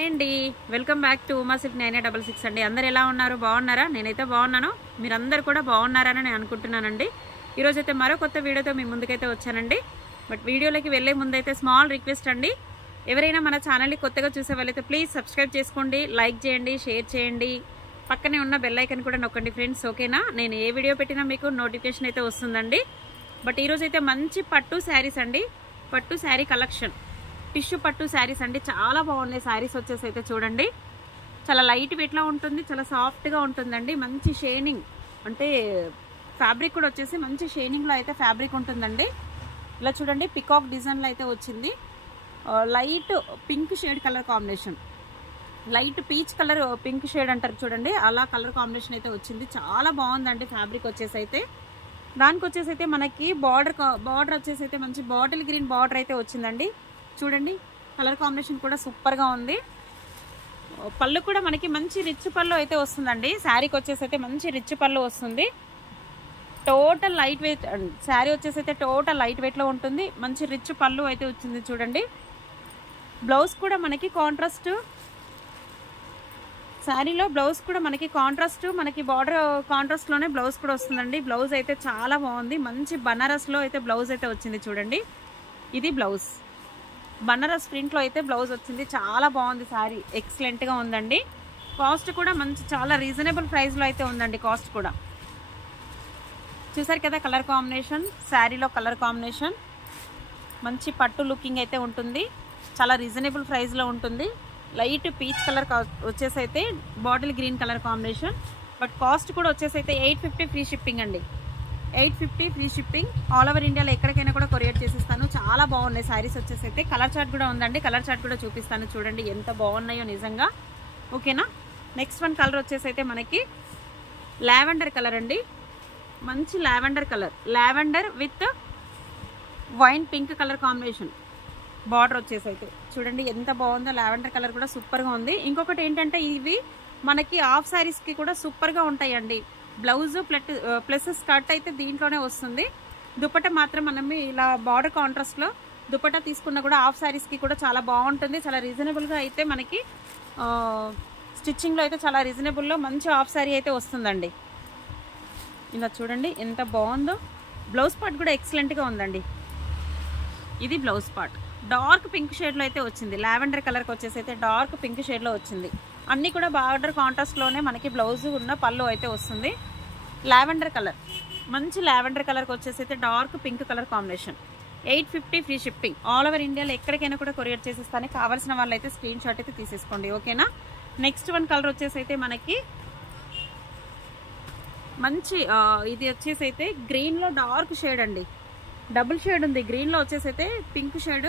Hi అండి, welcome back to Uma silk 9866 అండి. అందరు ఎలా ఉన్నారు? బాగున్నారా? నేనైతే బాగున్నాను. మీరందరూ కూడా బాగున్నారని నేను అనుకుంటున్నానండి. ఈరోజైతే మరో కొత్త వీడియోతో మీ ముందుకైతే వచ్చానండి. బట్ వీడియోలోకి వెళ్ళే ముందైతే స్మాల్ రిక్వెస్ట్ అండి, ఎవరైనా మన ఛానల్ని కొత్తగా చూసే వాళ్ళైతే ప్లీజ్ సబ్స్క్రైబ్ చేసుకోండి, లైక్ చేయండి, షేర్ చేయండి, పక్కనే ఉన్న బెల్ ఐకన్ కూడా నొక్కండి ఫ్రెండ్స్. ఓకేనా? నేను ఏ వీడియో పెట్టినా మీకు నోటిఫికేషన్ అయితే వస్తుందండి. బట్ ఈరోజైతే మంచి పట్టు శారీస్ అండి, పట్టు శారీ కలెక్షన్, టిష్యూ పట్టు శారీస్ అండి. చాలా బాగున్నాయి శారీస్ వచ్చేసి అయితే చూడండి. చాలా లైట్ వెయిట్లో ఉంటుంది, చాలా సాఫ్ట్గా ఉంటుందండి. మంచి షైనింగ్ అంటే ఫ్యాబ్రిక్ కూడా వచ్చేసి మంచి షైనింగ్లో అయితే ఫ్యాబ్రిక్ ఉంటుందండి. ఇలా చూడండి, పికాక్ డిజైన్లో అయితే వచ్చింది. Light pink shade colour combination, light peach colour pink shade అంటారు చూడండి, అలా కలర్ కాంబినేషన్ అయితే వచ్చింది. చాలా బాగుందండి ఫ్యాబ్రిక్ వచ్చేసి అయితే. దానికి వచ్చేసి అయితే మనకి బార్డర్ వచ్చేసి అయితే మంచి బాటిల్ గ్రీన్ బార్డర్ అయితే వచ్చిందండి. చూడండి, కలర్ కాంబినేషన్ కూడా సూపర్గా ఉంది. పళ్ళు కూడా మనకి మంచి రిచ్ పళ్ళు అయితే వస్తుందండి. శారీకి వచ్చేసి అయితే మంచి రిచ్ పళ్ళు వస్తుంది. టోటల్ లైట్ వెయిట్ శారీ వచ్చేసి అయితే టోటల్ లైట్ వెయిట్లో ఉంటుంది. మంచి రిచ్ పళ్ళు అయితే వచ్చింది చూడండి. బ్లౌజ్ కూడా మనకి కాంట్రాస్ట్, శారీలో బ్లౌజ్ కూడా మనకి కాంట్రాస్ట్, మనకి బార్డర్ కాంట్రాస్ట్లోనే బ్లౌజ్ కూడా వస్తుందండి. బ్లౌజ్ అయితే చాలా బాగుంది. మంచి బనారస్లో అయితే బ్లౌజ్ అయితే వచ్చింది చూడండి. ఇది బ్లౌజ్, బనారస్ ప్రింట్లో అయితే బ్లౌజ్ వచ్చింది. చాలా బాగుంది శారీ, ఎక్సలెంట్గా ఉందండి. కాస్ట్ కూడా మంచి చాలా రీజనబుల్ ప్రైస్లో అయితే ఉందండి. కాస్ట్ కూడా చూసారు కదా, కలర్ కాంబినేషన్, శారీలో కలర్ కాంబినేషన్ మంచి పట్టు లుకింగ్ అయితే ఉంటుంది. చాలా రీజనబుల్ ప్రైస్లో ఉంటుంది. లైట్ పీచ్ కలర్ వచ్చేసి అయితే bottle green colour combination. But cost కూడా వచ్చేసి అయితే 850 ఫ్రీ షిప్పింగ్ అండి. 850 ఫ్రీ షిప్పింగ్. ఆల్ ఓవర్ ఇండియాలో ఎక్కడికైనా కూడా కొరియర్ చేసిస్తాను. చాలా బాగున్నాయి శారీస్ వచ్చేసి అయితే. కలర్ చార్ట్ కూడా ఉందండి, కలర్ చార్ట్ కూడా చూపిస్తాను చూడండి ఎంత బాగున్నాయో నిజంగా. ఓకేనా? నెక్స్ట్ వన్ కలర్ వచ్చేసి అయితే మనకి లావెండర్ కలర్ అండి. మంచి lavender colour, lavender with wine pink colour combination. Border వచ్చేసి అయితే చూడండి ఎంత బాగుందో. లావెండర్ కలర్ కూడా సూపర్గా ఉంది. ఇంకొకటి ఏంటంటే ఇవి మనకి హాఫ్ శారీస్కి కూడా సూపర్గా ఉంటాయండి. బ్లౌజ్ ప్లస్ స్కర్ట్ అయితే దీంట్లోనే వస్తుంది. దుపట్టా మాత్రం మనం ఇలా బార్డర్ కాంట్రాస్ట్లో దుపట్టా తీసుకున్నా కూడా హాఫ్ శారీస్కి కూడా చాలా బాగుంటుంది. చాలా రీజనబుల్గా అయితే మనకి స్టిచ్చింగ్లో అయితే చాలా రీజనబుల్లో మంచి హాఫ్ శారీ అయితే వస్తుందండి. ఇలా చూడండి ఎంత బాగుందో. బ్లౌజ్ పార్ట్ కూడా ఎక్సలెంట్గా ఉందండి. ఇది బ్లౌజ్ పార్ట్ డార్క్ పింక్ షేడ్లో అయితే వచ్చింది. లావెండర్ కలర్కి వచ్చేసి అయితే డార్క్ పింక్ షేడ్లో వచ్చింది. అన్నీ కూడా బార్డర్ కాంట్రాస్ట్లోనే మనకి బ్లౌజ్ ఉన్న పళ్ళు అయితే వస్తుంది. లావెండర్ కలర్, మంచి లావెండర్ కలర్కి వచ్చేసి అయితే dark pink colour combination. 850 free shipping. All over ఇండియాలో ఎక్కడికైనా కూడా కొరియర్ చేసేస్తాను. కావాల్సిన వాళ్ళైతే స్క్రీన్ షాట్ అయితే తీసేసుకోండి. ఓకేనా? నెక్స్ట్ వన్ కలర్ వచ్చేసి అయితే మనకి మంచి ఇది వచ్చేసి అయితే గ్రీన్లో డార్క్ షేడ్ అండి. డబుల్ షేడ్ ఉంది గ్రీన్లో వచ్చేసి అయితే, పింక్ షేడ్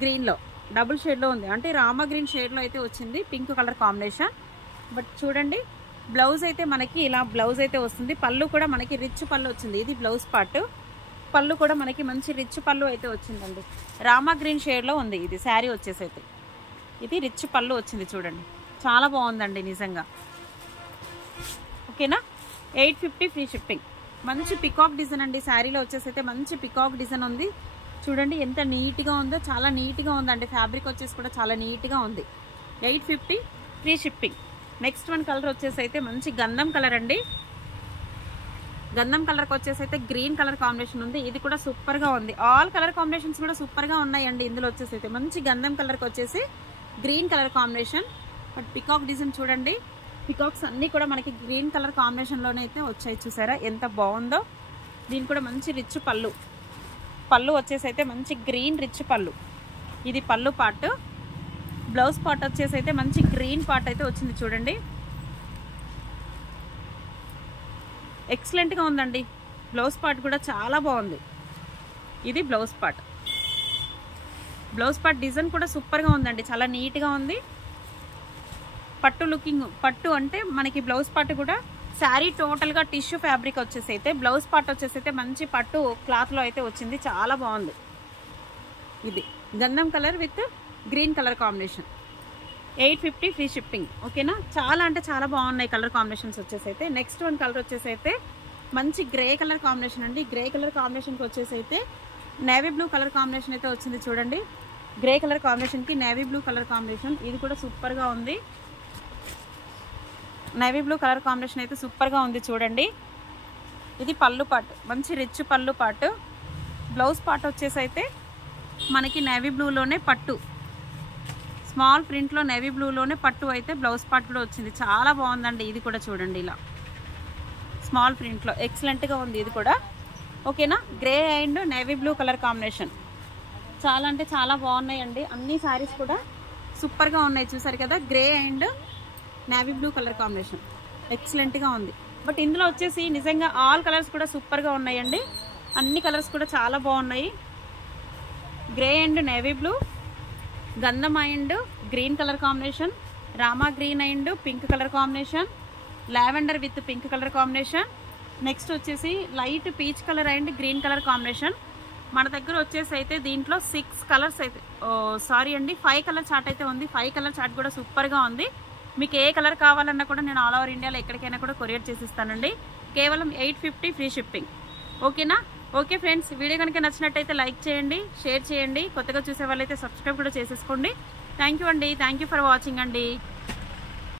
గ్రీన్లో డబుల్ షేడ్లో ఉంది. అంటే రామా గ్రీన్ షేడ్లో అయితే వచ్చింది పింక్ కలర్ కాంబినేషన్. బట్ చూడండి, బ్లౌజ్ అయితే మనకి ఇలా బ్లౌజ్ అయితే వస్తుంది. పళ్ళు కూడా మనకి రిచ్ పళ్ళు వచ్చింది. ఇది బ్లౌజ్ పార్ట్. పళ్ళు కూడా మనకి మంచి రిచ్ పళ్ళు అయితే వచ్చిందండి. రామా గ్రీన్ షేడ్లో ఉంది ఇది శారీ వచ్చేసి అయితే. ఇది రిచ్ పళ్ళు వచ్చింది చూడండి. చాలా బాగుందండి నిజంగా. ఓకేనా? 850 ఫ్రీ షిప్పింగ్. మంచి పికాక్ డిజైన్ అండి. శారీలో వచ్చేసి అయితే మంచి పికాక్ డిజైన్ ఉంది. చూడండి ఎంత నీట్గా ఉందో, చాలా నీట్గా ఉందండి. ఫ్యాబ్రిక్ వచ్చేసి కూడా చాలా నీట్గా ఉంది. 850 free shipping. Next one colour వచ్చేసి అయితే మంచి గంధం కలర్ అండి. గంధం కలర్కి వచ్చేసి అయితే గ్రీన్ కలర్ కాంబినేషన్ ఉంది. ఇది కూడా సూపర్గా ఉంది. ఆల్ కలర్ కాంబినేషన్స్ కూడా సూపర్గా ఉన్నాయండి ఇందులో వచ్చేసి అయితే. మంచి గంధం కలర్కి వచ్చేసి green colour combination. But peacock design చూడండి, పికాక్స్ అన్నీ కూడా మనకి గ్రీన్ కలర్ కాంబినేషన్లోనే అయితే వచ్చాయి. చూసారా ఎంత బాగుందో. దీని కూడా మంచి రిచ్ పళ్ళు, పళ్ళు వచ్చేసి అయితే మంచి గ్రీన్ రిచ్ పళ్ళు. ఇది పళ్ళు పార్ట్. బ్లౌజ్ పార్ట్ వచ్చేసి అయితే మంచి గ్రీన్ పార్ట్ అయితే వచ్చింది చూడండి. ఎక్సలెంట్గా ఉందండి. బ్లౌజ్ పార్ట్ కూడా చాలా బాగుంది. ఇది blouse part. Blouse part design కూడా సూపర్గా ఉందండి, చాలా నీట్గా ఉంది. పట్టు లుకింగ్, పట్టు అంటే మనకి బ్లౌజ్ పార్ట్ కూడా శారీ టోటల్గా టిష్యూ ఫ్యాబ్రిక్ వచ్చేసి అయితే, బ్లౌజ్ పార్ట్ వచ్చేసి అయితే మంచి పట్టు క్లాత్లో అయితే వచ్చింది. చాలా బాగుంది. ఇది గంధం colour with green colour combination. 850 free shipping. ఓకేనా? చాలా అంటే చాలా బాగున్నాయి కలర్ కాంబినేషన్స్ వచ్చేసి అయితే. నెక్స్ట్ వన్ కలర్ వచ్చేసి అయితే మంచి గ్రే కలర్ కాంబినేషన్ అండి. గ్రే కలర్ కాంబినేషన్కి వచ్చేసి అయితే నేవీ బ్లూ కలర్ కాంబినేషన్ అయితే వచ్చింది చూడండి. గ్రే కలర్ కాంబినేషన్కి నేవీ బ్లూ కలర్ కాంబినేషన్. ఇది కూడా సూపర్గా ఉంది. నేవీ బ్లూ కలర్ కాంబినేషన్ అయితే సూపర్గా ఉంది చూడండి. ఇది పళ్ళు పార్ట్, మంచి రిచ్ పళ్ళు పార్ట్. బ్లౌజ్ పార్ట్ వచ్చేసి అయితే మనకి నేవీ బ్లూలోనే పట్టు, స్మాల్ ప్రింట్లో నేవీ బ్లూలోనే పట్టు అయితే బ్లౌజ్ పార్ట్ కూడా వచ్చింది. చాలా బాగుందండి. ఇది కూడా చూడండి ఇలా స్మాల్ ప్రింట్లో ఎక్సలెంట్గా ఉంది ఇది కూడా. ఓకేనా. Grey and navy blue colour combination చాలా అంటే చాలా బాగున్నాయండి. అన్ని శారీస్ కూడా సూపర్గా ఉన్నాయి. చూసారు కదా, grey and navy blue colour combination ఎక్సలెంట్గా ఉంది. బట్ ఇందులో వచ్చేసి నిజంగా ఆల్ కలర్స్ కూడా సూపర్గా ఉన్నాయండి. అన్ని కలర్స్ కూడా చాలా బాగున్నాయి. గ్రే అండ్ నేవీ బ్లూ, గంధం and green colour combination, Rama green and pink colour combination, lavender with pink colour combination. Next వచ్చేసి light peach colour and green colour combination. మన దగ్గర వచ్చేసి అయితే దీంట్లో 6 కలర్స్ అయితే సారీ అండి 5 కలర్ చార్ట్ అయితే ఉంది. 5 కలర్ చార్ట్ కూడా సూపర్గా ఉంది. మీకు ఏ కలర్ కావాలన్నా కూడా నేను ఆల్ ఓవర్ ఇండియాలో ఎక్కడికైనా కూడా కొరియర్ చేసిస్తానండి. కేవలం 850 ఫ్రీ షిప్పింగ్. ఓకేనా. ఓకే ఫ్రెండ్స్, వీడియో కనుక నచ్చినట్టయితే లైక్ చేయండి, షేర్ చేయండి. కొత్తగా చూసే వాళ్ళైతే సబ్స్క్రైబ్ కూడా చేసేసుకోండి. థ్యాంక్ యూ అండి. థ్యాంక్ యూ ఫర్ వాచింగ్ అండి.